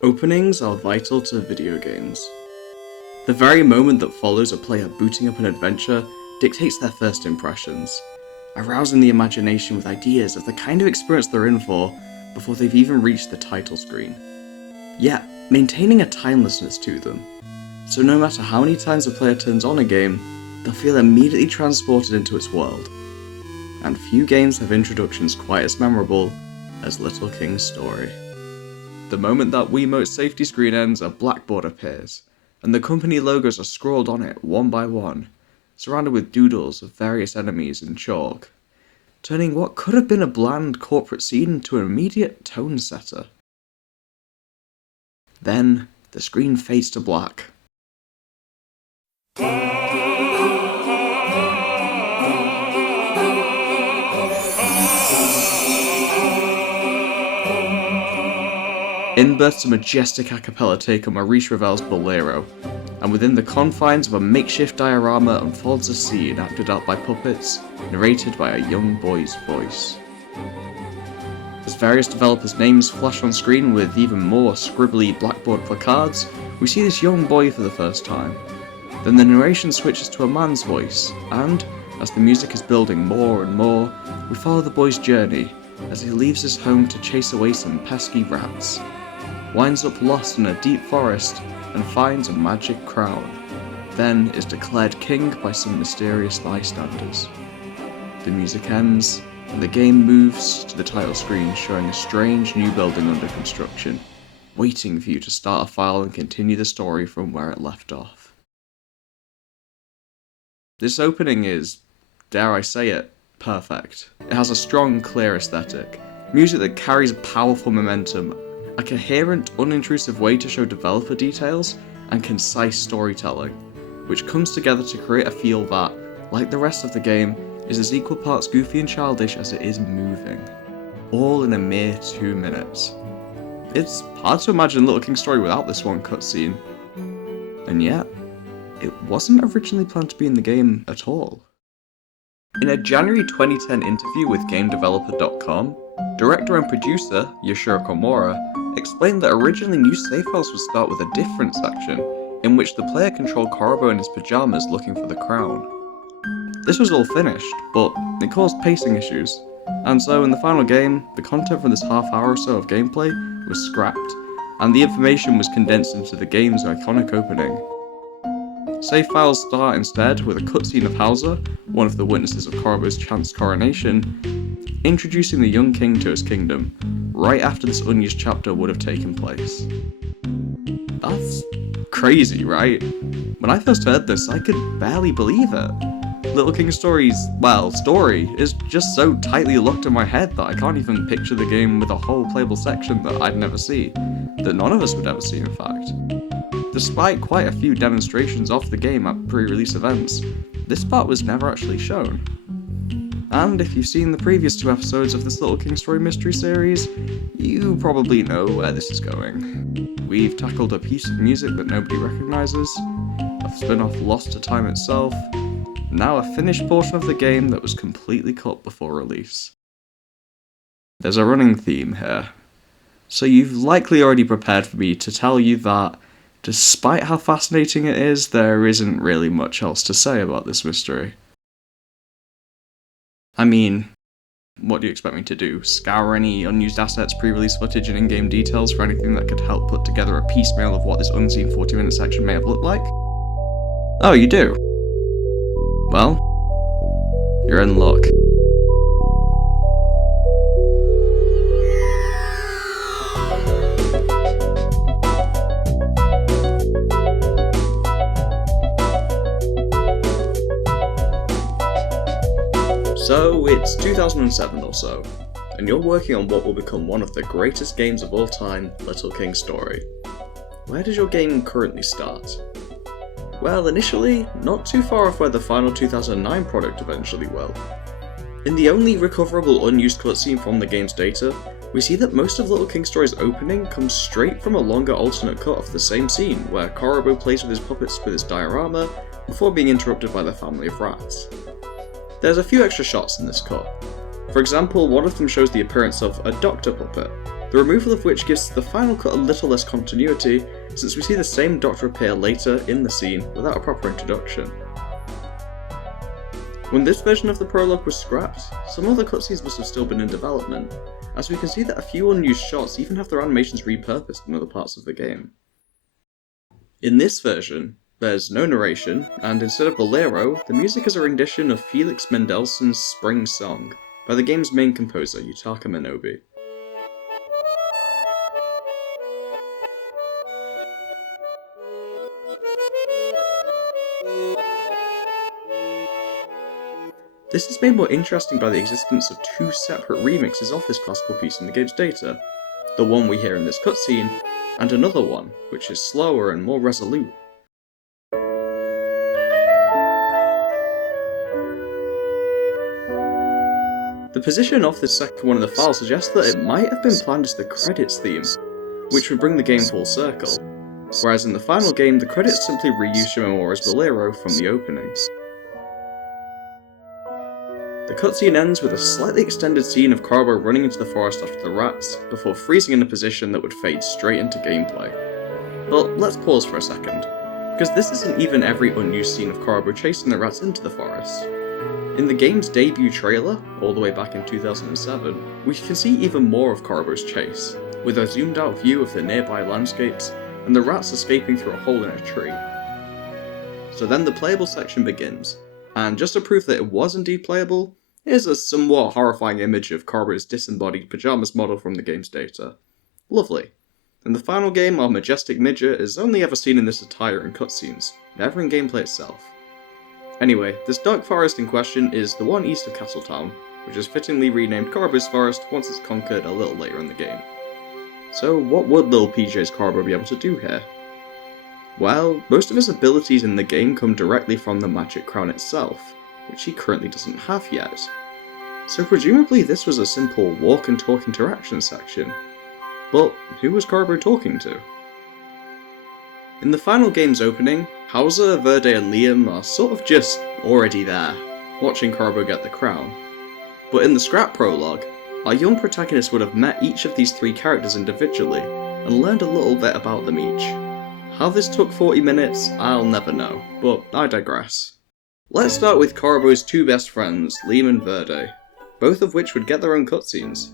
Openings are vital to video games. The very moment that follows a player booting up an adventure dictates their first impressions, arousing the imagination with ideas of the kind of experience they're in for before they've even reached the title screen. Yet, maintaining a timelessness to them, so no matter how many times a player turns on a game, they'll feel immediately transported into its world. And few games have introductions quite as memorable as Little King's story. The moment that Wiimote's safety screen ends, a blackboard appears, and the company logos are scrawled on it one by one, surrounded with doodles of various enemies in chalk, turning what could have been a bland corporate scene into an immediate tone setter. Then, the screen fades to black. In bursts a majestic a cappella take on Maurice Ravel's Bolero, and within the confines of a makeshift diorama unfolds a scene acted out by puppets, narrated by a young boy's voice. As various developers' names flash on screen with even more scribbly blackboard placards, we see this young boy for the first time. Then the narration switches to a man's voice, and, as the music is building more and more, we follow the boy's journey as he leaves his home to chase away some pesky rats, winds up lost in a deep forest and finds a magic crown, then is declared king by some mysterious bystanders. The music ends, and the game moves to the title screen showing a strange new building under construction, waiting for you to start a file and continue the story from where it left off. This opening is, dare I say it, perfect. It has a strong, clear aesthetic, music that carries powerful momentum, a coherent, unintrusive way to show developer details, and concise storytelling, which comes together to create a feel that, like the rest of the game, is as equal parts goofy and childish as it is moving, all in a mere 2 minutes. It's hard to imagine Little King's story without this one cutscene, and yet, it wasn't originally planned to be in the game at all. In a January 2010 interview with GameDeveloper.com, director and producer Yoshiro Komura explained that originally new save files would start with a different section, in which the player controlled Korobo in his pajamas looking for the crown. This was all finished, but it caused pacing issues, and so in the final game, the content from this half hour or so of gameplay was scrapped, and the information was condensed into the game's iconic opening. Save files start instead with a cutscene of Hauser, one of the witnesses of Korobo's chance coronation, introducing the young king to his kingdom, right after this unused chapter would have taken place. That's crazy, right? When I first heard this, I could barely believe it. Little King's story is just so tightly locked in my head that I can't even picture the game with a whole playable section that I'd never see, that none of us would ever see in fact. Despite quite a few demonstrations of the game at pre-release events, this part was never actually shown. And if you've seen the previous 2 episodes of this Little King's Story mystery series, you probably know where this is going. We've tackled a piece of music that nobody recognises, a spin-off lost to time itself, now a finished portion of the game that was completely cut before release. There's a running theme here, so you've likely already prepared for me to tell you that, despite how fascinating it is, there isn't really much else to say about this mystery. I mean, what do you expect me to do? Scour any unused assets, pre-release footage, and in-game details for anything that could help put together a piecemeal of what this unseen 40-minute section may have looked like? Oh, you do? Well, you're in luck. So, it's 2007 or so, and you're working on what will become one of the greatest games of all time, Little King's Story. Where does your game currently start? Well, initially, not too far off where the final 2009 product eventually will. In the only recoverable unused cutscene from the game's data, we see that most of Little King's Story's opening comes straight from a longer alternate cut of the same scene, where Korobo plays with his puppets with his diorama, before being interrupted by their family of rats. There's a few extra shots in this cut. For example, one of them shows the appearance of a doctor puppet, the removal of which gives the final cut a little less continuity, since we see the same Doctor appear later in the scene without a proper introduction. When this version of the prologue was scrapped, some other cutscenes must have still been in development, as we can see that a few unused shots even have their animations repurposed in other parts of the game. In this version, there's no narration, and instead of Bolero, the music is a rendition of Felix Mendelssohn's Spring Song by the game's main composer, Yutaka Minobe. This is made more interesting by the existence of two separate remixes of this classical piece in the game's data, the one we hear in this cutscene, and another one, which is slower and more resolute. The position of this second one in the file suggests that it might have been planned as the credits theme, which would bring the game full circle, whereas in the final game the credits simply reuse Shimomura's Bolero from the opening. The cutscene ends with a slightly extended scene of Carbo running into the forest after the rats, before freezing in a position that would fade straight into gameplay. But let's pause for a second, because this isn't even every unused scene of Carbo chasing the rats into the forest. In the game's debut trailer, all the way back in 2007, we can see even more of Carbo's chase, with a zoomed out view of the nearby landscapes, and the rats escaping through a hole in a tree. So then the playable section begins, and just to prove that it was indeed playable, here's a somewhat horrifying image of Carbo's disembodied pajamas model from the game's data. Lovely. In the final game, our majestic midget is only ever seen in this attire in cutscenes, never in gameplay itself. Anyway, this dark forest in question is the one east of Castletown, which is fittingly renamed Carbo's Forest once it's conquered a little later in the game. So what would little PJ's Carbo be able to do here? Well, most of his abilities in the game come directly from the magic crown itself, which he currently doesn't have yet. So presumably this was a simple walk and talk interaction section. But who was Carbo talking to? In the final game's opening, Hauser, Verde and Liam are sort of just already there, watching Carbo get the crown. But in the scrap prologue, our young protagonist would have met each of these three characters individually, and learned a little bit about them each. How this took 40 minutes, I'll never know, but I digress. Let's start with Carbo's two best friends, Liam and Verde, both of which would get their own cutscenes.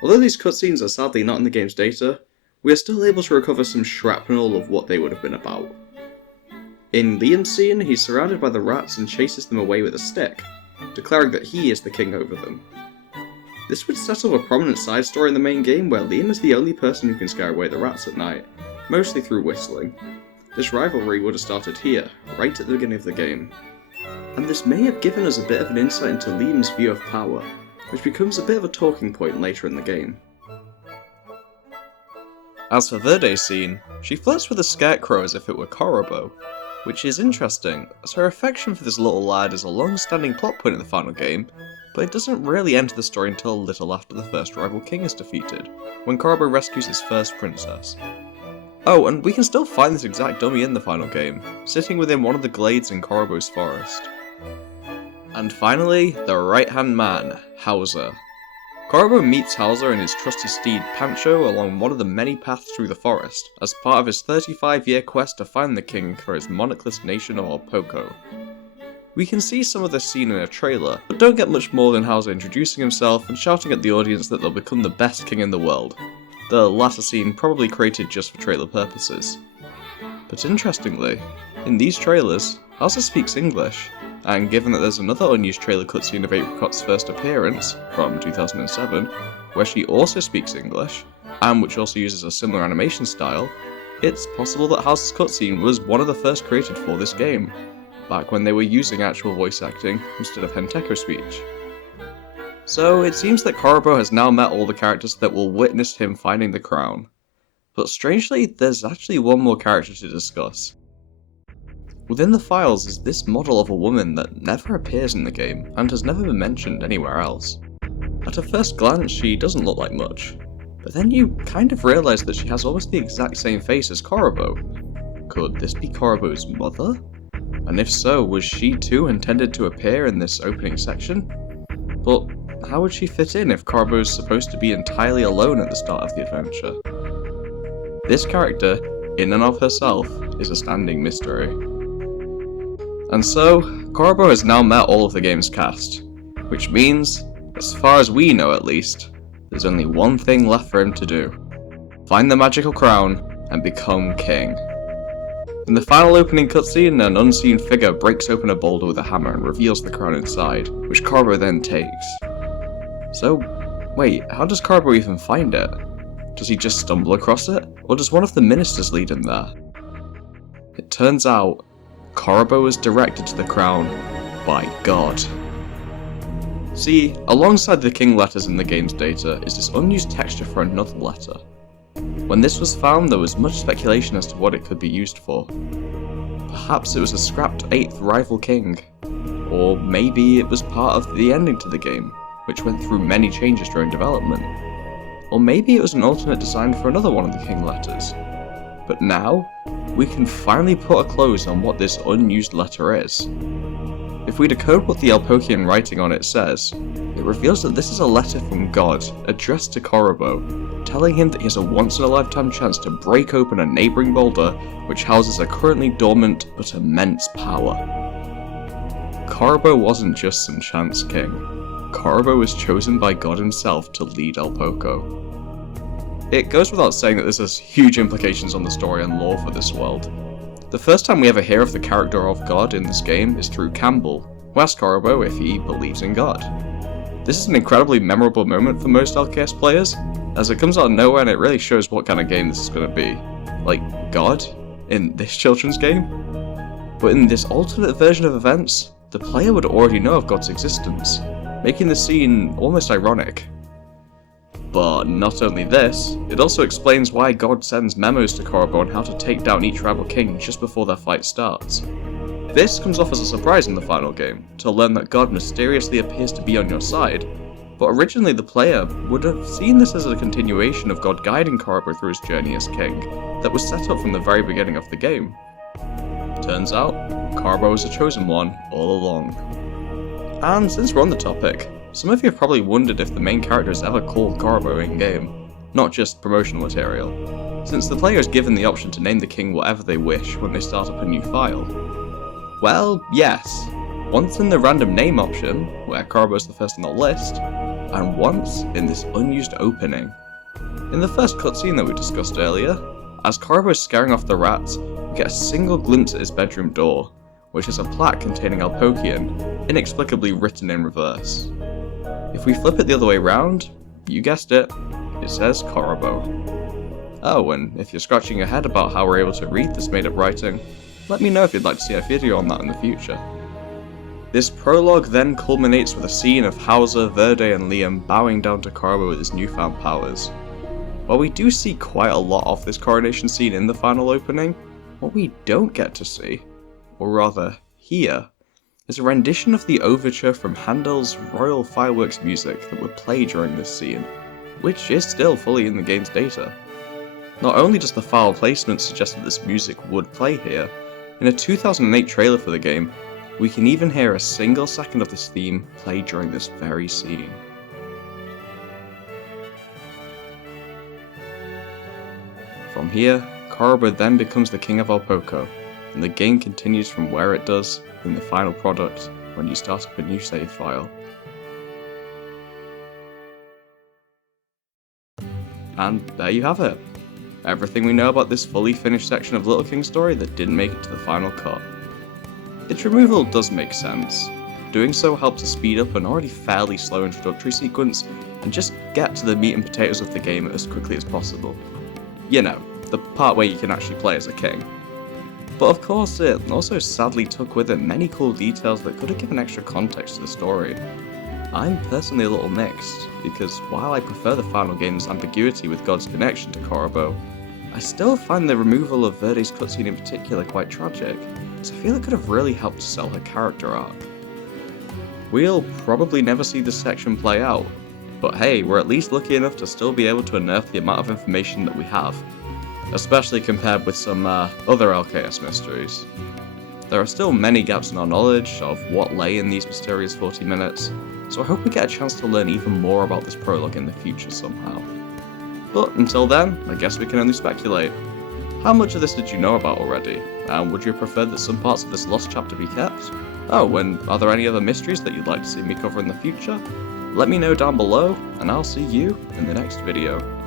Although these cutscenes are sadly not in the game's data, we are still able to recover some shrapnel of what they would have been about. In Liam's scene, he's surrounded by the rats and chases them away with a stick, declaring that he is the king over them. This would set up a prominent side story in the main game where Liam is the only person who can scare away the rats at night, mostly through whistling. This rivalry would have started here, right at the beginning of the game. And this may have given us a bit of an insight into Liam's view of power, which becomes a bit of a talking point later in the game. As for Verde's scene, she flirts with the scarecrow as if it were Korobo, which is interesting, as her affection for this little lad is a long-standing plot point in the final game, but it doesn't really enter the story until a little after the first rival king is defeated, when Korobo rescues his first princess. Oh, and we can still find this exact dummy in the final game, sitting within one of the glades in Korobo's forest. And finally, the right-hand man, Hauser. Korobo meets Hauser and his trusty steed Pancho along one of the many paths through the forest, as part of his 35-year quest to find the king for his monarchless nation or Poco. We can see some of this scene in a trailer, but don't get much more than Hauser introducing himself and shouting at the audience that they'll become the best king in the world. The latter scene probably created just for trailer purposes. But interestingly, in these trailers, Hauser speaks English, and given that there's another unused trailer cutscene of Apricot's first appearance, from 2007, where she also speaks English, and which also uses a similar animation style, it's possible that Hauser's cutscene was one of the first created for this game, back when they were using actual voice acting instead of henteco speech. So it seems that Korobo has now met all the characters that will witness him finding the crown. But strangely, there's actually one more character to discuss. Within the files is this model of a woman that never appears in the game, and has never been mentioned anywhere else. At a first glance, she doesn't look like much, but then you kind of realise that she has almost the exact same face as Korobo. Could this be Korobo's mother? And if so, was she too intended to appear in this opening section? But how would she fit in if Corbo is supposed to be entirely alone at the start of the adventure? This character, in and of herself, is a standing mystery. And so, Corbo has now met all of the game's cast, which means, as far as we know at least, there's only one thing left for him to do: find the magical crown and become king. In the final opening cutscene, an unseen figure breaks open a boulder with a hammer and reveals the crown inside, which Corbo then takes. So, wait, how does Corbo even find it? Does he just stumble across it, or does one of the ministers lead him there? It turns out, Corbo was directed to the crown by God. See, alongside the king letters in the game's data is this unused texture for another letter. When this was found, there was much speculation as to what it could be used for. Perhaps it was a scrapped 8th rival king, or maybe it was part of the ending to the game, which went through many changes during development. Or maybe it was an alternate design for another one of the king letters. But now, we can finally put a close on what this unused letter is. If we decode what the Alpokian writing on it says, it reveals that this is a letter from God addressed to Corbo, telling him that he has a once-in-a-lifetime chance to break open a neighbouring boulder which houses a currently dormant but immense power. Corbo wasn't just some chance king. Corbo was chosen by God himself to lead Alpoko. It goes without saying that this has huge implications on the story and lore for this world. The first time we ever hear of the character of God in this game is through Campbell, who asks Corbo if he believes in God. This is an incredibly memorable moment for most LKS players, as it comes out of nowhere and it really shows what kind of game this is going to be. Like, God? In this children's game? But in this alternate version of events, the player would already know of God's existence, making the scene almost ironic. But not only this, it also explains why God sends memos to Corbo on how to take down each rival king just before their fight starts. This comes off as a surprise in the final game, to learn that God mysteriously appears to be on your side, but originally the player would have seen this as a continuation of God guiding Corbo through his journey as king, that was set up from the very beginning of the game. Turns out, Corbo was a chosen one all along. And since we're on the topic, some of you have probably wondered if the main character is ever called Corbo in-game, not just promotional material, since the player is given the option to name the king whatever they wish when they start up a new file. Well, yes, once in the random name option, where Corbo is the first on the list, and once in this unused opening. In the first cutscene that we discussed earlier, as Corbo is scaring off the rats, we get a single glimpse at his bedroom door, which is a plaque containing Alpokian, inexplicably written in reverse. If we flip it the other way around, you guessed it, it says Corbo. Oh, and if you're scratching your head about how we're able to read this made-up writing, let me know if you'd like to see a video on that in the future. This prologue then culminates with a scene of Hauser, Verde and Liam bowing down to Corbo with his newfound powers. While we do see quite a lot of this coronation scene in the final opening, what we don't get to see, or rather hear, is a rendition of the overture from Handel's Royal Fireworks music that would play during this scene, which is still fully in the game's data. Not only does the file placement suggest that this music would play here, in a 2008 trailer for the game, we can even hear a single second of this theme play during this very scene. From here, Corbo then becomes the king of Alpoko, and the game continues from where it does in the final product when you start up a new save file. And there you have it. Everything we know about this fully finished section of Little King's story that didn't make it to the final cut. Its removal does make sense. Doing so helps to speed up an already fairly slow introductory sequence and just get to the meat and potatoes of the game as quickly as possible. You know, the part where you can actually play as a king. But of course, it also sadly took with it many cool details that could have given extra context to the story. I'm personally a little mixed, because while I prefer the final game's ambiguity with God's connection to Corbo, I still find the removal of Verde's cutscene in particular quite tragic, as I feel it could have really helped to sell her character arc. We'll probably never see this section play out, but hey, we're at least lucky enough to still be able to unearth the amount of information that we have, especially compared with some other LKS mysteries. There are still many gaps in our knowledge of what lay in these mysterious 40 minutes, so I hope we get a chance to learn even more about this prologue in the future somehow. But until then, I guess we can only speculate. How much of this did you know about already? And would you prefer that some parts of this lost chapter be kept? Oh, and are there any other mysteries that you'd like to see me cover in the future? Let me know down below, and I'll see you in the next video.